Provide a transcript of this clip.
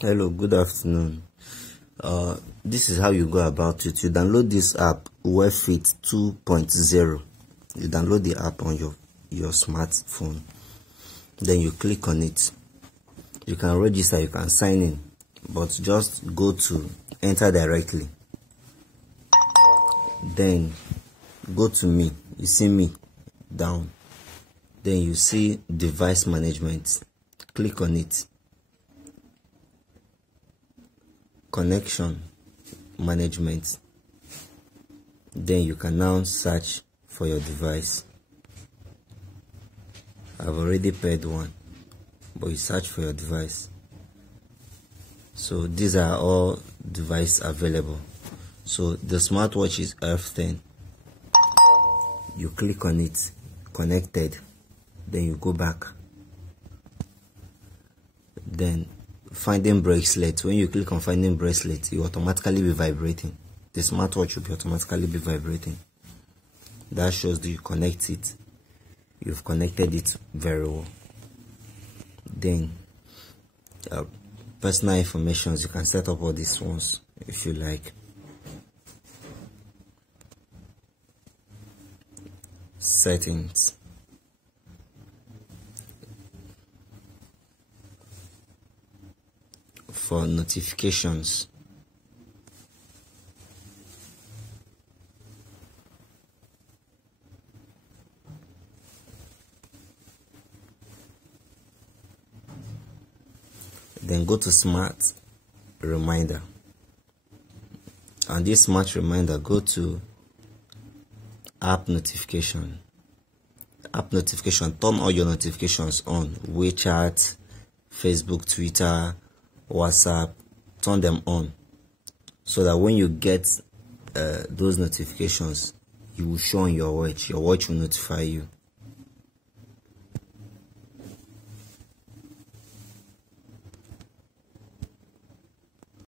Hello, good afternoon. This is how you go about it. You download this app, WebFit 2.0. You download the app on your smartphone. Then you click on it. You can register, you can sign in, but just go to enter directly. Then go to me. You see me down. Then you see device management. Click on it. Connection management. Then you can now search for your device. I've already paired one, but you search for your device. So these are all devices available. So the smartwatch is Earth 10. You click on it, connected. Then you go back. Then finding bracelet. When you click on finding bracelet, you automatically be vibrating. The smartwatch will automatically be vibrating. That shows that you connect it. You've connected it very well. Then personal information, you can set up all these ones if you like. Settings. For notifications, then go to smart reminder. And this smart reminder, go to app notification. App notification, turn all your notifications on. WeChat, Facebook, Twitter, WhatsApp, turn them on, so that when you get those notifications, you will show on your watch. Your watch will notify you.